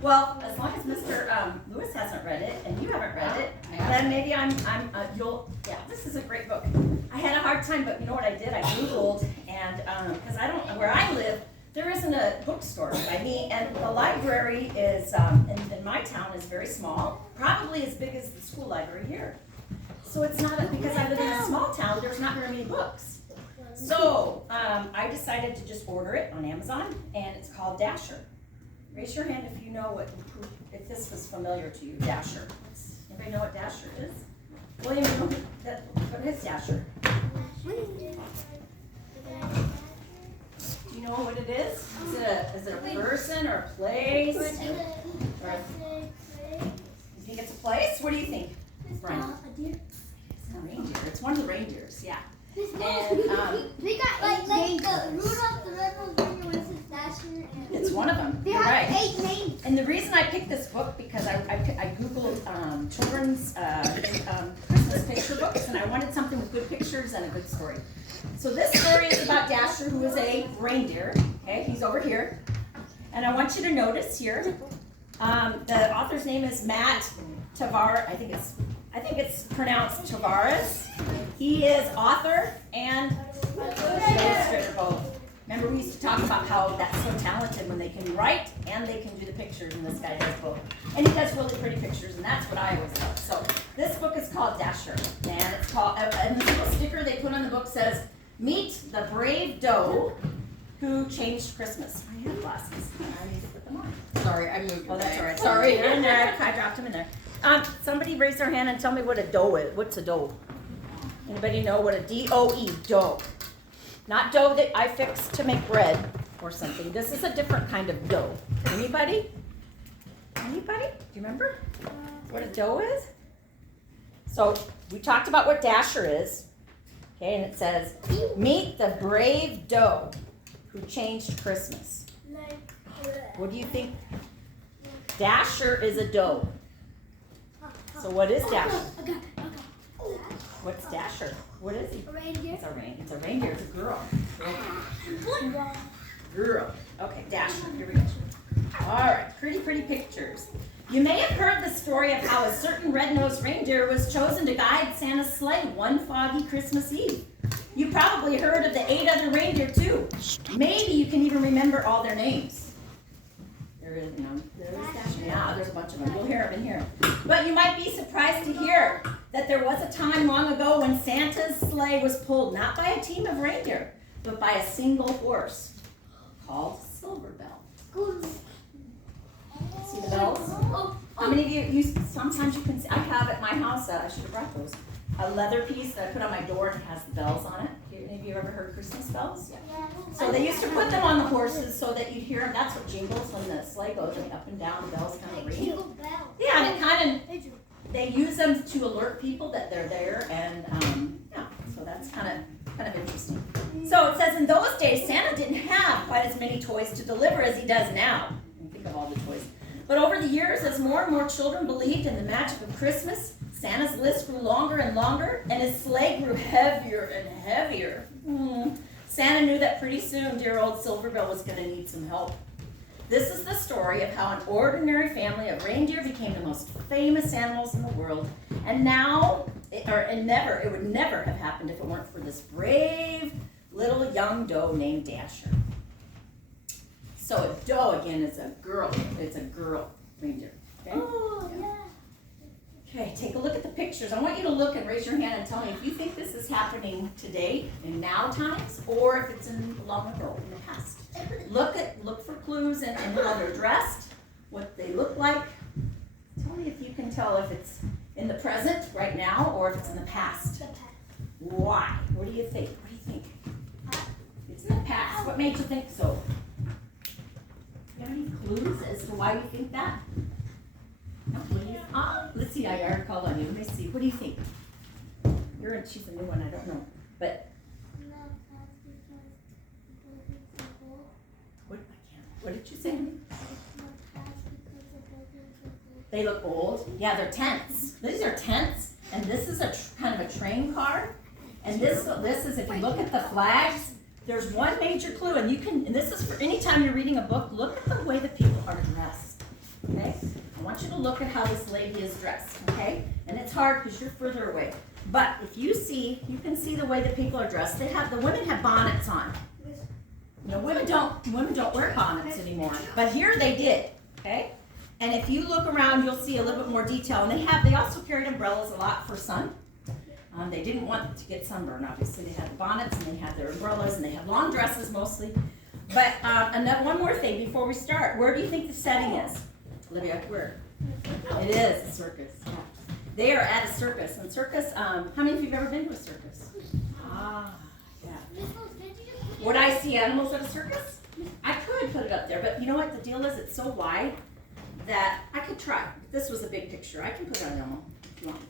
Well, as long as Mr. Lewis hasn't read it and you haven't read it, then maybe this is a great book. I had a hard time, but you know what I did? I Googled, and because where I live, there isn't a bookstore by me, and the library is, in my town is very small, probably as big as the school library here. So it's not, because I live in a small town, there's not very many books. So I decided to just order it on Amazon, and it's called Dasher. Raise your hand if you know if this was familiar to you, Dasher. Anybody know what Dasher is? William, you know what is Dasher? Do you know what it is? Is it a person or a place? You think it's a place? What do you think, Brian? It's a reindeer. It's one of the reindeers, yeah. And they got like the Rudolph the Red-Nosed Reindeer with his Dasher. It's one of them. They You're have right. 8 names. And the reason I picked this book because I googled children's Christmas picture books, and I wanted something with good pictures and a good story. So this story is about Dasher, who is a reindeer. Okay, he's over here, and I want you to notice here. The author's name is Matt Tavares. I think it's pronounced Tavares. He is author and illustrator both. Remember, we used to talk about how that's so talented when they can write and they can do the pictures, and this guy does both. And he does really pretty pictures, and that's what I always love. So this book is called Dasher, and it's called, and the little sticker they put on the book says, "Meet the brave doe who changed Christmas." I have glasses, and I need to put them on. Sorry, I moved. Oh, that's all right. Sorry, you're in there. I dropped them in there. Somebody raise their hand and tell me what a doe is. What's a doe? Anybody know what a D-O-E, doe? Not dough that I fix to make bread or something. This is a different kind of dough. Anybody? Anybody? Do you remember what a dough is? So we talked about what Dasher is. Okay, and it says, "Meet the brave doe who changed Christmas." What do you think? Dasher is a doe. So what is Dasher? What's Dasher? What is he? A reindeer. It's a reindeer. It's a girl. Girl. Okay, Dasher. Here we go. All right, pretty pictures. You may have heard the story of how a certain red-nosed reindeer was chosen to guide Santa's sleigh one foggy Christmas Eve. You probably heard of the 8 other reindeer too. Maybe you can even remember all their names. There is Dasher. Yeah, there's a bunch of them. You'll hear them in here. But you might be surprised to hear that there was a time long ago when Santa's sleigh was pulled not by a team of reindeer, but by a single horse called Silver Bell. See the bells? How many of you sometimes you can see, I have at my house, I should have brought those, a leather piece that I put on my door and it has the bells on it. Any of you ever heard Christmas bells? Yeah. So they used to put them on the horses so that you'd hear them. That's what jingles when the sleigh goes and up and down, the bells kind of ring. Yeah, and it kind of, they use them to alert people that they're there, and so that's kind of interesting. So it says in those days, Santa didn't have quite as many toys to deliver as he does now. Think of all the toys. But over the years, as more and more children believed in the magic of Christmas, Santa's list grew longer and longer, and his sleigh grew heavier and heavier. Santa knew that pretty soon dear old Silver Bell was going to need some help. This is the story of how an ordinary family of reindeer became the most famous animals in the world. And it would never have happened if it weren't for this brave little young doe named Dasher. So a doe, again, is a girl. It's a girl reindeer. Okay? Oh, yeah. Okay, take a look at the pictures. I want you to look and raise your hand and tell me if you think this is happening today, in now times, or if it's in long ago, in the past. Look for clues in how they're dressed, what they look like. Tell me if you can tell if it's in the present, right now, or if it's in the past. Why? What do you think? What do you think? It's in the past. What made you think so? Do you have any clues as to why you think that? No, let's see, I already called on you. Let me see. What do you think? She's a new one, I don't know. But what did you say? They look old. Yeah, they're tents. These are tents, and this is a kind of a train car. And this is, if you look at the flags, there's one major clue, and this is for any time you're reading a book, look at the way that people are dressed. okay? I want you to look at how this lady is dressed, okay? And it's hard because you're further away. But if you see, you can see the way that people are dressed. The women have bonnets on. You know, women don't wear bonnets anymore. But here they did, okay? And if you look around, you'll see a little bit more detail. And they also carried umbrellas a lot for sun. They didn't want to get sunburned, obviously. They had bonnets and they had their umbrellas and they had long dresses mostly. But one more thing before we start. Where do you think the setting is? Olivia, where? It is a circus. Yeah. They are at a circus. And circus, how many of you have ever been to a circus? Ah, yeah. Would I see animals at a circus? I could put it up there, but you know what? The deal is it's so wide that I could try. If this was a big picture, I can put it on Elmo if you want me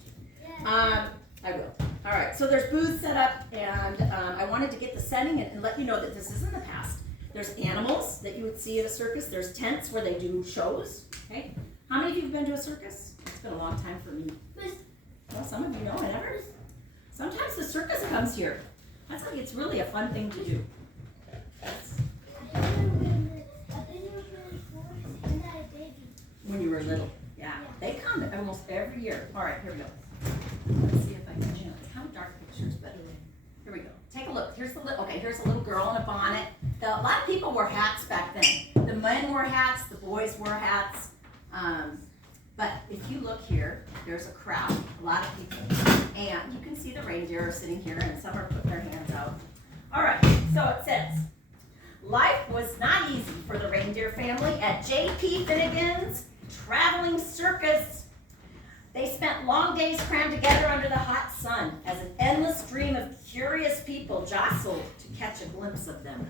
to. I will. All right, so there's booths set up, and I wanted to get the setting and let you know that this is in the past. There's animals that you would see at a circus. There's tents where they do shows. Okay. How many of you have been to a circus? It's been a long time for me. Well, some of you know I never. Sometimes the circus comes here. That's like it's really a fun thing to do. When you were little, yeah. They come almost every year. All right, here we go. Let's see if I can. It's kind of dark pictures, but here we go. Take a look. Here's a little girl in a bonnet. A lot of people wore hats back then. The men wore hats. The boys wore hats. But if you look here, there's a crowd, a lot of people, and you can see the reindeer are sitting here, and some are putting their hands out. All right. So it says, life was not easy for the reindeer family at J.P. Finnegan's traveling circus. They spent long days crammed together under the hot sun as an endless stream of curious people jostled to catch a glimpse of them.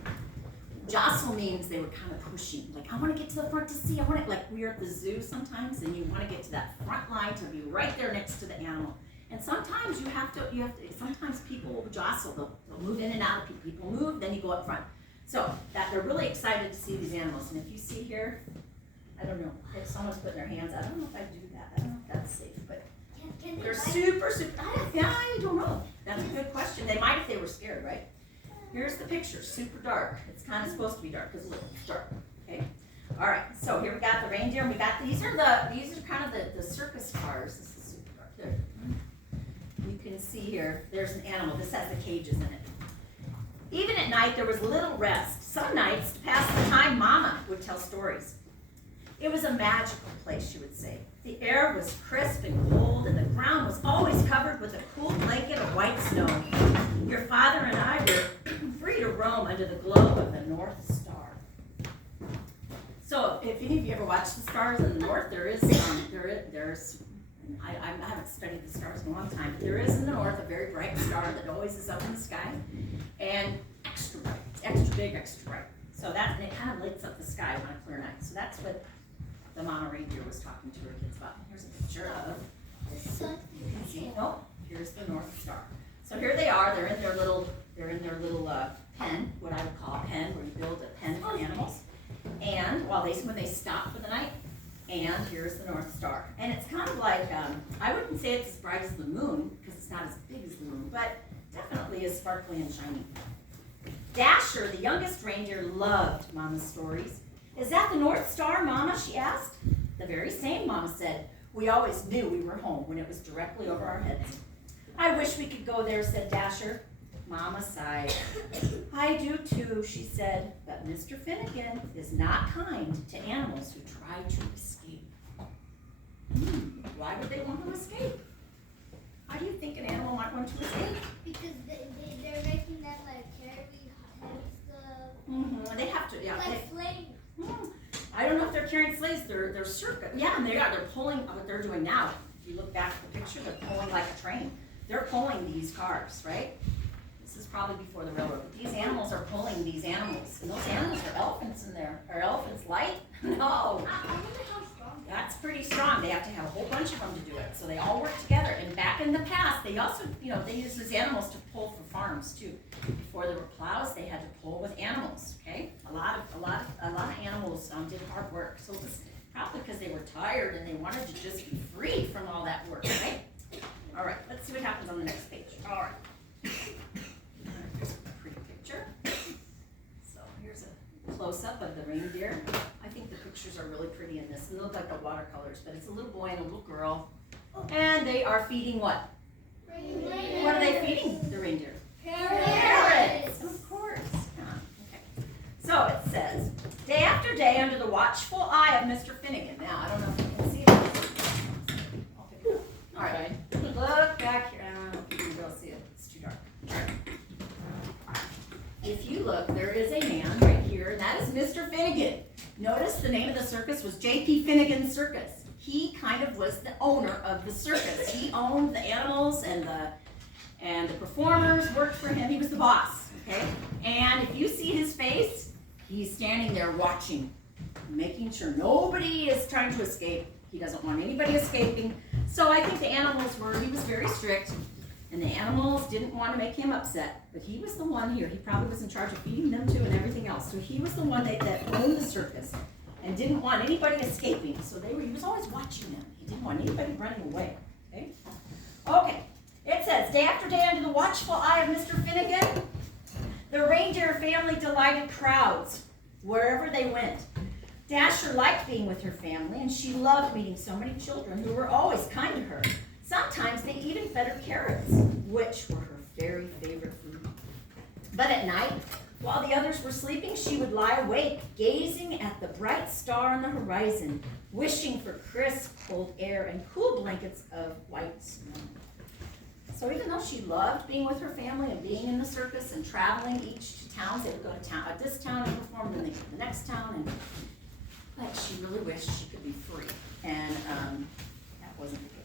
Jostle means they were kind of pushing, like, I want to get to the front to see, like we're at the zoo sometimes, and you want to get to that front line to be right there next to the animal. And sometimes sometimes people will jostle, they'll move in and out, people move, then you go up front. So that they're really excited to see these animals. And if you see here, I don't know, if someone's putting their hands out, I don't know if I do that, I don't know if that's safe, but they're super, I don't know. That's a good question. They might if they were scared, right? Here's the picture, super dark. It's kind of supposed to be dark because look, it's dark. Okay. All right. So here we got the reindeer, and we got these are kind of the circus cars. This is super dark. There. You can see here. There's an animal. This has the cages in it. Even at night, there was little rest. Some nights, to pass the time, Mama would tell stories. It was a magical place, she would say. The air was crisp and cold, and the ground was always covered with a cool blanket of white snow. Your father and I were free to roam under the glow of the North Star. So, if any of you ever watched the stars in the north, I haven't studied the stars in a long time, but there is in the north a very bright star that always is up in the sky, and extra bright, extra big, extra bright. So and it kind of lights up the sky on a clear night. So that's what the mama reindeer was talking to her kids about. Here's a picture of the sun. You can see, here's the North Star. So here they are. They're in their little pen, what I would call a pen, where you build a pen for animals. And when they stop for the night, and here's the North Star. And it's kind of like I wouldn't say it's as bright as the moon because it's not as big as the moon, but definitely as sparkly and shiny. Dasher, the youngest reindeer, loved Mama's stories. Is that the North Star, Mama? She asked. The very same, Mama said. We always knew we were home when it was directly over our heads. I wish we could go there, said Dasher. Mama sighed. I do too, she said, but Mr. Finnegan is not kind to animals who try to escape. Why would they want to escape? How do you think an animal might want to escape? Because they're making them like carry heavy stuff. They have to, yeah. Like sleighs. I don't know if they're carrying sleighs. They're circuit. Yeah, and they're pulling what they're doing now. If you look back at the picture, they're pulling like a train. They're pulling these cars, right? This is probably before the railroad. But these animals are pulling these animals. And those animals are elephants in there. Are elephants light? No. I wonder how strong. That's pretty strong. They have to have a whole bunch of them to do it. So they all work together. And back in the past, they also, they used these animals to pull for farms too. Before there were plows, they had to pull with animals. Okay, a lot of animals did hard work. So it was probably because they were tired and they wanted to just be free from all that work, right? All right, let's see what happens on the next page. All right. Here's a pretty picture. So here's a close-up of the reindeer. I think the picture pictures are really pretty in this. They look like the watercolors, but it's a little boy and a little girl. And they are feeding what? Reindeer. What are they feeding the reindeer? Carrots. Of course. Okay. So it says, day after day under the watchful eye of Mr. Finnegan. Now, I don't know if you can see this. I'll pick it up. All right. Look back here. I don't know if you can really see it. It's too dark. If you look, there is a man right here, and that is Mr. Finnegan. Notice the name of the circus was J.P. Finnegan Circus. He kind of was the owner of the circus. He owned the animals and the performers worked for him. He was the boss, okay? And if you see his face, he's standing there watching, making sure nobody is trying to escape. He doesn't want anybody escaping. So I think the animals he was very strict, and the animals didn't want to make him upset. But he was the one here. He probably was in charge of feeding them too and everything else. So he was the one that owned the circus and didn't want anybody escaping. So he was always watching them. He didn't want anybody running away, okay? Okay, it says, day after day under the watchful eye of Mr. Finnegan, the reindeer family delighted crowds wherever they went. Dasher liked being with her family, and she loved meeting so many children who were always kind to her. Sometimes they even fed her carrots, which were her very favorite food. But at night, while the others were sleeping, she would lie awake, gazing at the bright star on the horizon, wishing for crisp, cold air and cool blankets of white snow. So even though she loved being with her family and being in the circus and traveling each to towns, they would go to this town and perform, then they go to the next town, but she really wished she could be free, and that wasn't the case.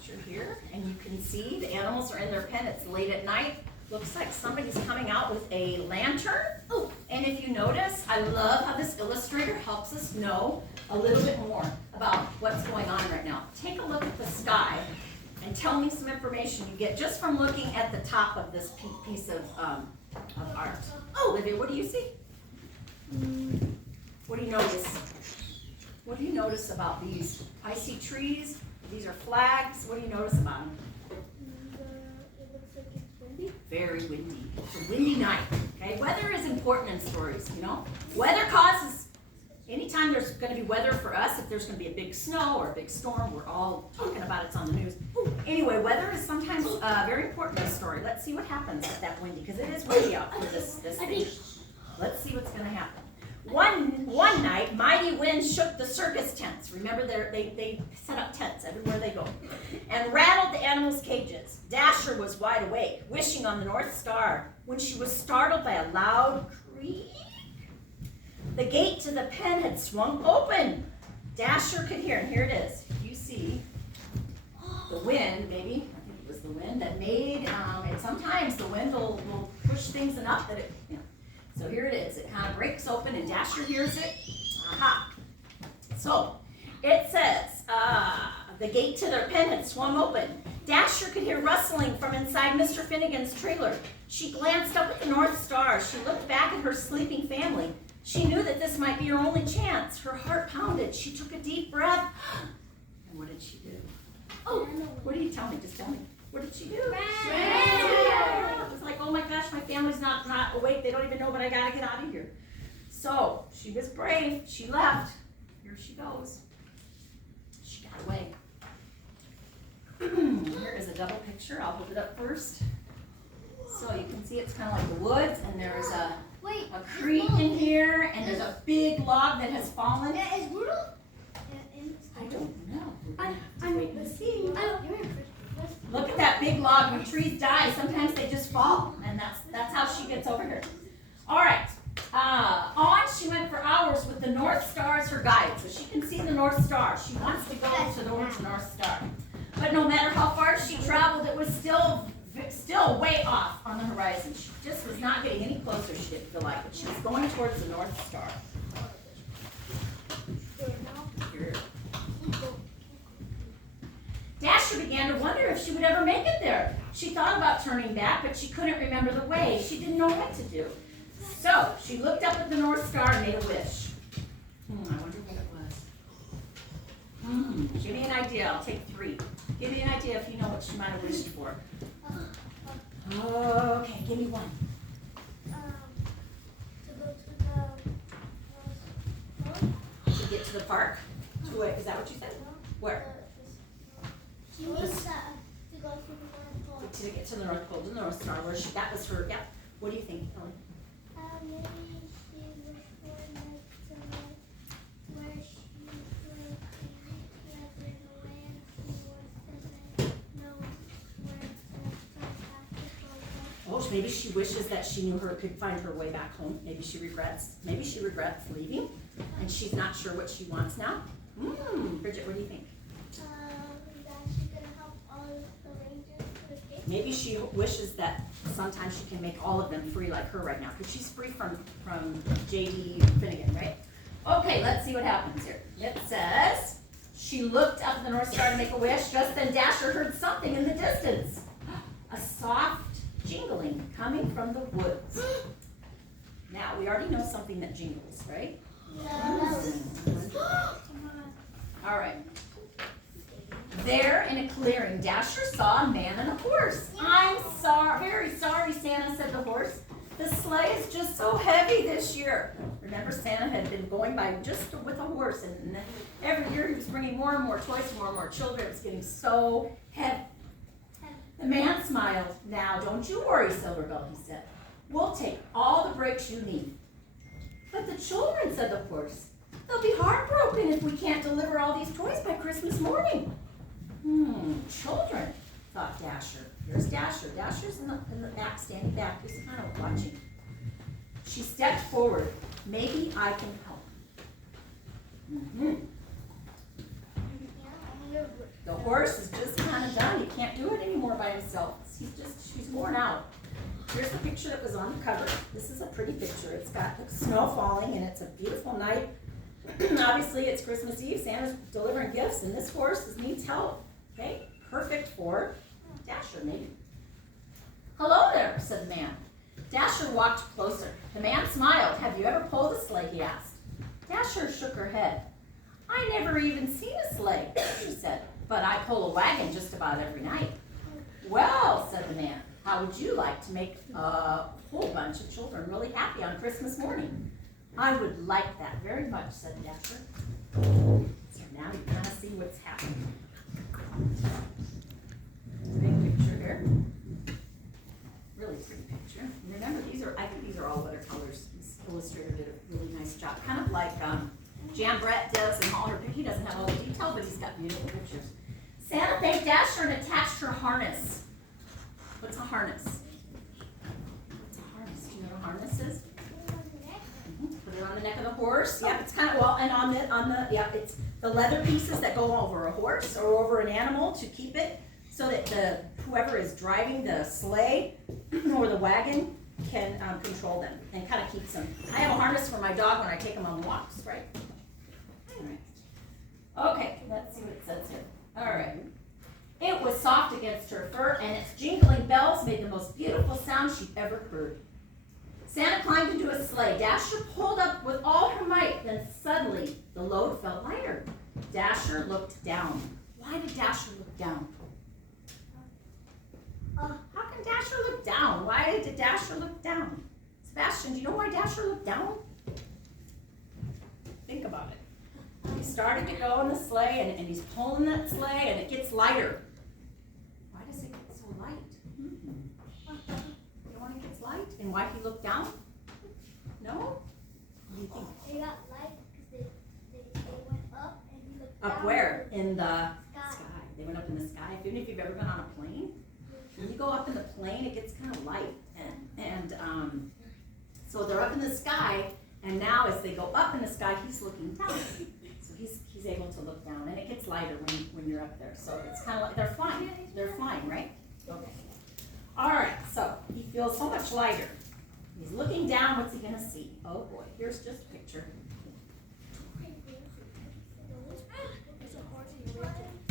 Picture here, and you can see the animals are in their pen. It's late at night. Looks like somebody's coming out with a lantern. Oh, and if you notice, I love how this illustrator helps us know a little bit more about what's going on right now. Take a look at the sky and tell me some information you get just from looking at the top of this piece of art. Oh, Olivia, what do you see? What do you notice? What do you notice about these? I see trees. These are flags. What do you notice about them? It looks like it's windy. Very windy. It's a windy night. Okay, weather is important in stories, you know. Weather causes, anytime there's going to be weather for us, if there's going to be a big snow or a big storm, we're all talking about it's on the news. Anyway, weather is sometimes very important in a story. Let's see what happens at that windy, because it is windy out for this thing. Let's see what's going to happen. One night, mighty winds shook the circus tents. Remember, they set up tents everywhere they go, and rattled the animals' cages. Dasher was wide awake, wishing on the North Star, when she was startled by a loud creak. The gate to the pen had swung open. Dasher could hear, and here it is. You see the wind, maybe, I think it was the wind that made, and sometimes the wind will push things enough that it, you know. So here it is. It kind of breaks open, and Dasher hears it. Aha. So it says, the gate to their pen had swung open. Dasher could hear rustling from inside Mr. Finnegan's trailer. She glanced up at the North Star. She looked back at her sleeping family. She knew that this might be her only chance. Her heart pounded. She took a deep breath. And what did she do? Oh, what do you tell me? Just tell me. What did she do? Ran. It was like, oh my gosh, my family's not awake. They don't even know, but I gotta get out of here. So she was brave. She left. Here she goes. She got away. Here is a double picture. I'll hold it up first. So you can see it's kind of like the woods, and there's a creek in here, and there's a big log that has fallen. Is Rudolph I don't know. We're gonna have to wait and see. I Look at that big log. When trees die, sometimes they just fall, and that's how she gets over here. All right. On she went for hours with the North Star as her guide, so she can see the North Star. She wants to go to the North Star. But no matter how far she traveled, it was still way off on the horizon. She just was not getting any closer, she didn't feel like, but she was going towards the North Star. Here. Dasher began to wonder if she would ever make it there. She thought about turning back, but she couldn't remember the way. She didn't know what to do. So she looked up at the North Star and made a wish. I wonder what it was. Give me an idea. I'll take 3. Give me an idea if you know what she might have wished for. Okay, give me one. To go to to the park? Is that what you said? Where? She wants to go to the North Pole. To get to the North Pole, to the North Star, where that was her, yeah. What do you think, Ellen? Maybe she was going to where she could have been away and she was to know where to Oh, maybe she wishes that she knew her, could find her way back home. Maybe she regrets leaving, and she's not sure what she wants now. Bridget, what do you think? That she's going to help all of the rangers for the kids. Maybe she wishes that sometimes she can make all of them free like her right now, because she's free from J.D. Finnegan, right? Okay, let's see what happens here. It says, she looked up at the North Star to make a wish. Just then Dasher heard something in the distance. A soft jingling coming from the woods. Now, we already know something that jingles, right? All right. There in a clearing, Dasher saw a man and a horse. I'm very sorry, Santa, said the horse. The sleigh is just so heavy this year. Remember, Santa had been going by just with a horse, and every year he was bringing more and more toys for more and more children. It was getting so heavy. The man smiled. Now, don't you worry, Silverbell, he said. We'll take all the breaks you need. But the children, said the horse, they'll be heartbroken if we can't deliver all these toys by Christmas morning. Children, thought Dasher. Here's Dasher. Dasher's in the back, standing back. He's kind of watching. She stepped forward. Maybe I can help. The horse is just kind of done. He can't do it anymore by himself. She's worn out. Here's the picture that was on the cover. This is a pretty picture. It's got the snow falling, and it's a beautiful night. Obviously, it's Christmas Eve. Santa's delivering gifts, and this horse needs help. Okay, perfect for Dasher, maybe. Hello there, said the man. Dasher walked closer. The man smiled. Have you ever pulled a sleigh, he asked. Dasher shook her head. I never even seen a sleigh, she said, but I pull a wagon just about every night. Well, said the man, how would you like to make a whole bunch of children really happy on Christmas morning? I would like that very much, said Dasher. So now you kind of see what's happening. Big picture here. Really pretty picture. And remember, I think these are all watercolors. This illustrator did a really nice job. Kind of like Jan Brett does in all her pictures. He doesn't have all the detail, but he's got beautiful pictures. Santa thanked Dasher and attached her harness. What's a harness? What's a harness? Do you know what a harness is? Put it on the neck of the horse. Yep, it's kind of it's the leather pieces that go over a horse or over an animal to keep it so that whoever is driving the sleigh or the wagon can control them and kind of keeps them. I have a harness for my dog when I take him on walks, right? All right. Okay, let's see what it says here. All right. It was soft against her fur, and its jingling bells made the most beautiful sound she'd ever heard. Santa climbed into a sleigh. Dasher pulled up with all her might. Then suddenly, the load felt lighter. Dasher looked down. Why did Dasher look down? How can Dasher look down? Why did Dasher look down? Sebastian, do you know why Dasher looked down? Think about it. He started to go in the sleigh, and he's pulling that sleigh, and it gets lighter. Why does it get so light? You know why it gets light? And why he looked down? No? What do you think? They got light because they went up and he looked Up down. where? In the Sky. They went up in the sky. Even if you've ever been on a plane, when you go up in the plane, it gets kind of light. And so they're up in the sky, and now as they go up in the sky, he's looking down. So he's able to look down, and it gets lighter when you're up there. So it's kind of like they're flying. They're flying, right? Okay. All right, so he feels so much lighter. He's looking down. What's he going to see? Oh, boy. Here's just a picture.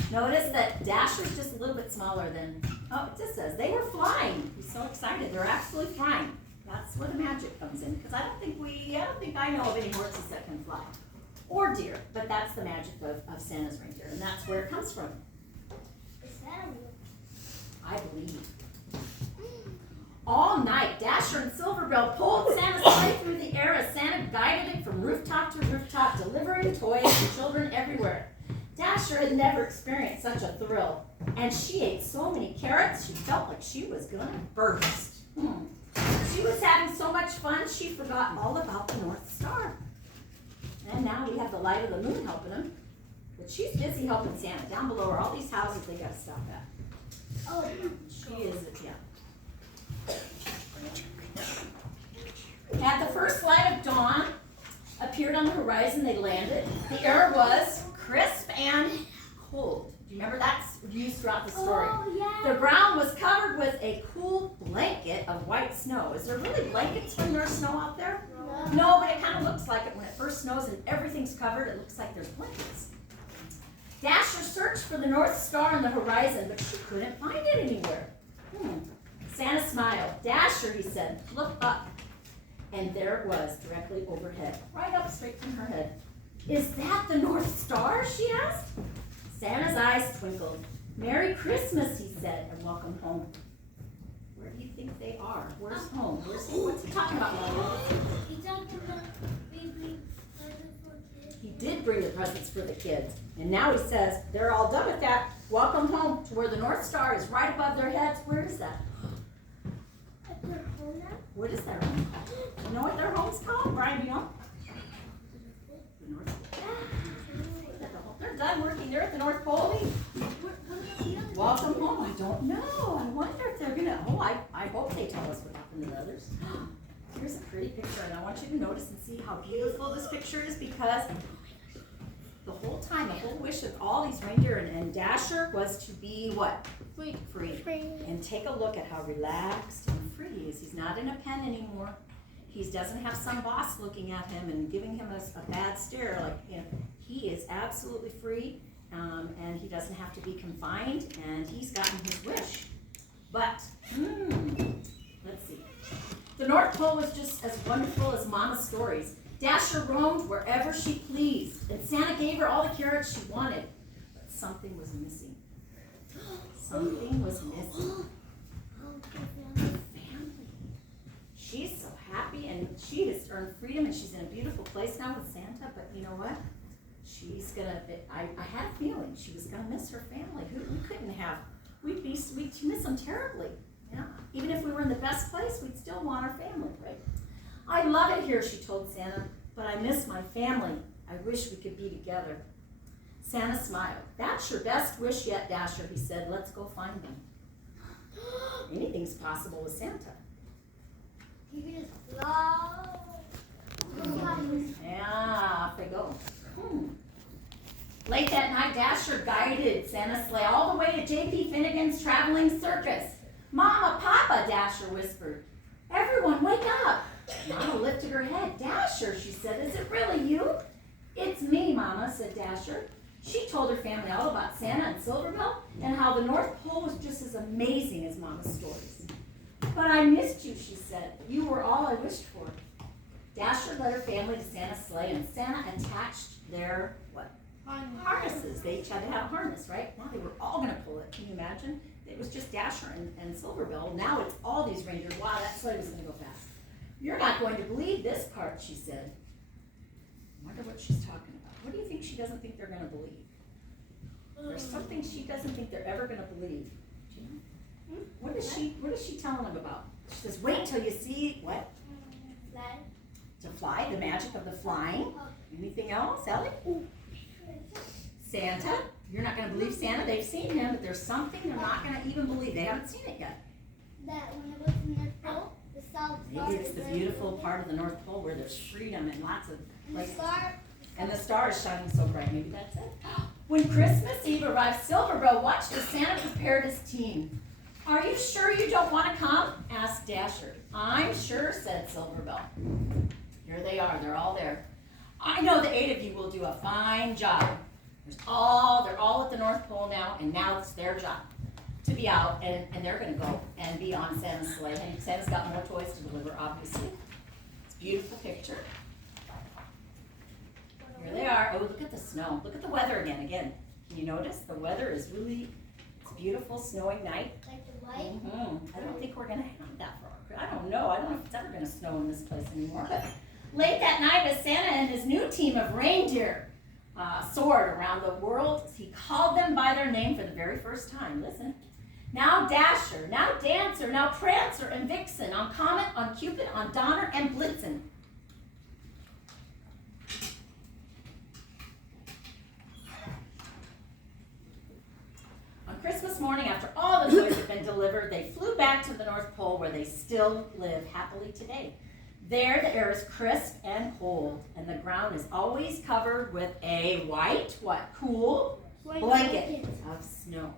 Notice that Dasher's just a little bit smaller than, it just says they were flying. He's so excited. They're absolutely flying. That's where the magic comes in, because I don't think I know of any horses that can fly. Or deer, but that's the magic of Santa's reindeer, and that's where it comes from. Is that a real? I believe. All night, Dasher and Silverbell pulled Santa's sleigh through the air as Santa guided it from rooftop to rooftop, delivering toys to children everywhere. Dasher had never experienced such a thrill, and she ate so many carrots she felt like she was gonna burst. She was having so much fun she forgot all about the North Star. And now we have the light of the moon helping him, but she's busy helping Santa. Down below are all these houses they gotta stop at. Oh, She is, yeah. At the first light of dawn appeared on the horizon, they landed. The air was crisp and cold. Do you remember that's used throughout the story? Oh, yeah. The ground was covered with a cool blanket of white snow. Is there really blankets when there's snow out there? No, but it kind of looks like it when it first snows and everything's covered. It looks like there's blankets. Dasher searched for the North Star on the horizon, but she couldn't find it anywhere. Santa smiled. Dasher, he said, look up. And there it was, directly overhead, right up straight from her head. Is that the North Star? She asked. Santa's eyes twinkled. Merry Christmas, he said, and welcome home. Where do you think they are? Where's home? What's he talking about, Mom? He talked about baby presents for kids. He did bring the presents for the kids. And now he says, they're all done with that. Welcome home to where the North Star is right above their heads. Where is that? At their home now? What is their home called? You know what their home's called? Brian, do you know? The North Pole. They're done working. They're at the North Pole. Welcome home. I don't know. I wonder if they're gonna. Oh, I hope they tell us what happened to the others. Here's a pretty picture, and I want you to notice and see how beautiful this picture is because the whole time, the whole wish of all these reindeer and Dasher was to be what? Free. And take a look at how relaxed and free he is. He's not in a pen anymore. He doesn't have some boss looking at him and giving him a bad stare. Like, you know, he is absolutely free, and he doesn't have to be confined, and he's gotten his wish. But, let's see. The North Pole was just as wonderful as Mama's stories. Dasher roamed wherever she pleased, and Santa gave her all the carrots she wanted. But something was missing. Something was missing. Family. She's so happy, and she has earned freedom, and she's in a beautiful place now with Santa, but you know what? She's gonna, I had a feeling she was gonna miss her family. We couldn't have, we'd miss them terribly. Yeah. Even if we were in the best place, we'd still want our family, right? I love it here, she told Santa, but I miss my family. I wish we could be together. Santa smiled. That's your best wish yet, Dasher, he said. Let's go find them. Anything's possible with Santa. You can just fly. Yeah, off they go. Late that night, Dasher guided Santa's sleigh all the way to J.P. Finnegan's traveling circus. Mama, Papa, Dasher whispered. Everyone, wake up. Mama lifted her head. Dasher, she said, is it really you? It's me, Mama, said Dasher. She told her family all about Santa and Silverbell and how the North Pole was just as amazing as Mama's stories. But I missed you, she said. You were all I wished for. Dasher led her family to Santa's sleigh, and Santa attached their, what? Harnesses. They each had to have a harness, right? Now they were all going to pull it. Can you imagine? It was just Dasher and Silverbell. Now it's all these reindeer. Wow, that sleigh was going to go fast. You're not going to believe this part, she said. I wonder what she's talking about. What do you think she doesn't think they're going to believe? There's something she doesn't think they're ever going to believe. Do you know? What is she telling them about? She says, wait till you see what? Fly. To fly, the magic of the flying. Anything else, Ellie? Santa. You're not going to believe Santa. They've seen him, but there's something they're not going to even believe. They haven't seen it yet. That when it was in the North Pole, the South Star. Maybe it's the beautiful part of the North Pole where there's freedom and lots of places. Star. And the star is shining so bright. Maybe that's it. When Christmas Eve arrived, Silverbell watched as Santa prepared his team. Are you sure you don't want to come? Asked Dasher. I'm sure, said Silverbell. Here they are. They're all there. I know the 8 of you will do a fine job. They're all at the North Pole now, and now it's their job to be out, and they're going to go and be on Santa's sleigh. And Santa's got more toys to deliver, obviously. It's a beautiful picture. Here they are. Oh, look at the snow. Look at the weather again. Can you notice? The weather is really, it's a beautiful snowing night. Like the light. I don't think we're going to have that for our I don't know if it's ever gonna snow in this place anymore. But late that night, as Santa and his new team of reindeer soared around the world, he called them by their name for the very first time. Listen. Now Dasher, now Dancer, now Prancer and Vixen, on Comet, on Cupid, on Donner, and Blitzen. On Christmas morning, after all the toys had been delivered, they flew back to the North Pole where they still live happily today. There, the air is crisp and cold, and the ground is always covered with a white, cool blanket of snow.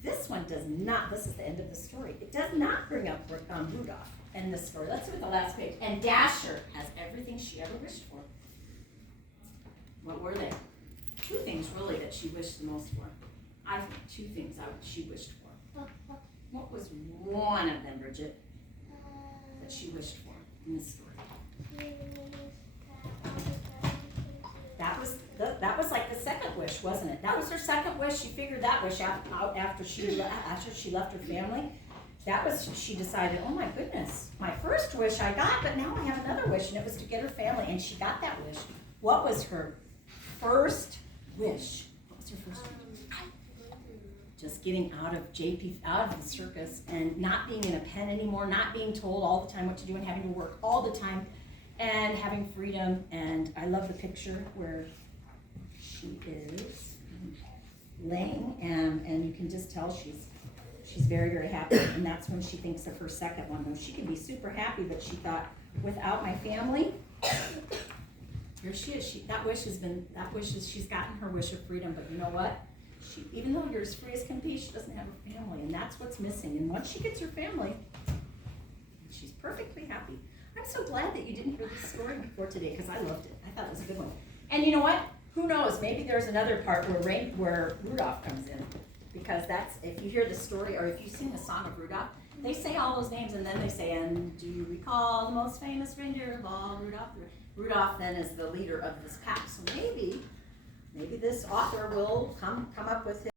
This one does not, this is the end of the story. It does not bring up Rudolph in this story. Let's look at the last page. And Dasher has everything she ever wished for. What were they? Two things really that she wished the most for. I think two things she wished for. What was one of them, Bridget, that she wished for in this story? That was like the second wish, wasn't it? That was her second wish. She figured that wish out after she left her family. That was, she decided, oh my goodness, my first wish I got, but now I have another wish, and it was to get her family, and she got that wish. What was her first wish? What was her first wish? Just getting out of the circus and not being in a pen anymore, not being told all the time what to do and having to work all the time and having freedom. And I love the picture where she is laying and you can just tell she's very, very happy. And that's when she thinks of her second one. Though she can be super happy, but she thought, without my family, here she is. She's gotten her wish of freedom, but you know what? Even though you're as free as can be, she doesn't have a family, and that's what's missing. And once she gets her family, she's perfectly happy. I'm so glad that you didn't hear this story before today, because I loved it. I thought it was a good one. And you know what? Who knows? Maybe there's another part where Rudolph comes in, because that's, if you hear the story, or if you sing the song of Rudolph, they say all those names, and then they say, and do you recall the most famous reindeer of all, Rudolph? Rudolph then is the leader of this pack. So maybe this author will come up with his